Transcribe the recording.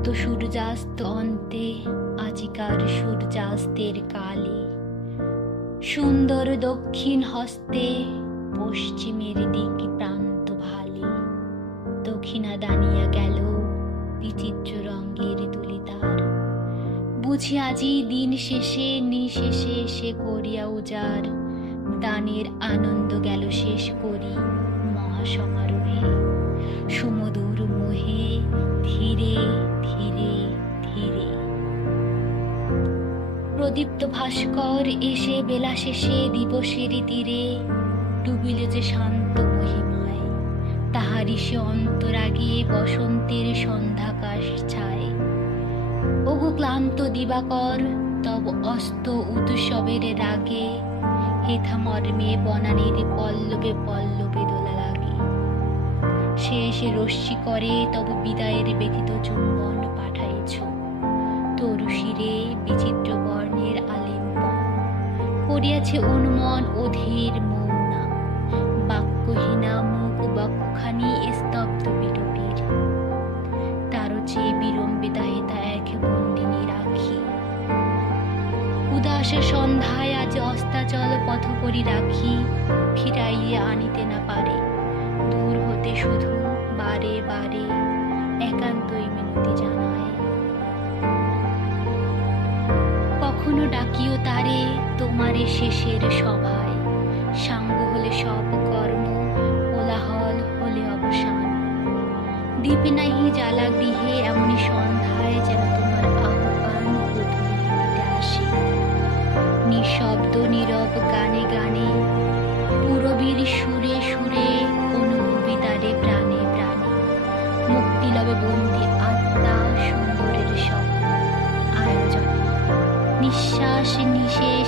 ক্লান্ত সূর্যাস্ত অন্তে আজিকার সূর্যাস্তের কালে সুন্দর দক্ষিণ হস্তে পশ্চিমের দিক প্রান্ত ভালে দক্ষিণা দানিয়া গেল বিচিত্র রঙ্গের তুলিতার। বুঝি আজি দিন শেষে নিশেষে সে করিয়া উজাড় দানের আনন্দ গেল শেষ করি মহাসমারোহে সুমধুর মোহে ধীরে ধীরে ধীরে। প্রদীপ্ত ভাস্কর এসে বেলা শেষে দিবসের তীরে ডুবিল যে শান্ত মহিমায় তাহারি সে অন্তরাগে বসন্তের সন্ধ্যাকাশ ছায়। ওগো ক্লান্ত দিবাকর তব অস্ত উৎসবের রাগে হেথা মর্মে বনানীর পল্লবে পল্লবে দোলা লাগে। সে এসে রশ্মি করে তব বিদায়ের ব্যতীত চুম্বন পাঠাইছ তরু শিরে বিচিত্র বর্ণের আলিম্বন করিয়াছে উন্মন অধীর মৌনা বাক্যহীনা মুখ বক্ষখানি স্তব্ধ বিরবীর। তারও চেয়ে বিলম্বে তাহিতা এক বন্দিনী রাখি উদাস সন্ধ্যায় আজ অস্তাচল পথ করি রাখি ফিরাইয়ে আনিতে না পারে দূর হতে শুধু বারে বারে একান্তই মিনতি জানায়। কখনো ডাকিও তারে তোমারে শেষের সভায় সাঙ্গ হলে সব কর্ম কোলাহল হলে অবসান। দ্বীপে নাহি জ্বালা গৃহে এমনি সন্ধ্যায় যেন তোমার আহ্বান দিতে আসে নিঃশব্দ নীরব গানে গানে পুরবীর সুরে সুরে অনুভূতি তারে প্রাণে প্রাণে মুক্তি লবে বন্দি আত্মা সুন্দরের স্বপ্ন আয়োজন নিঃশ্বাস নিষেধ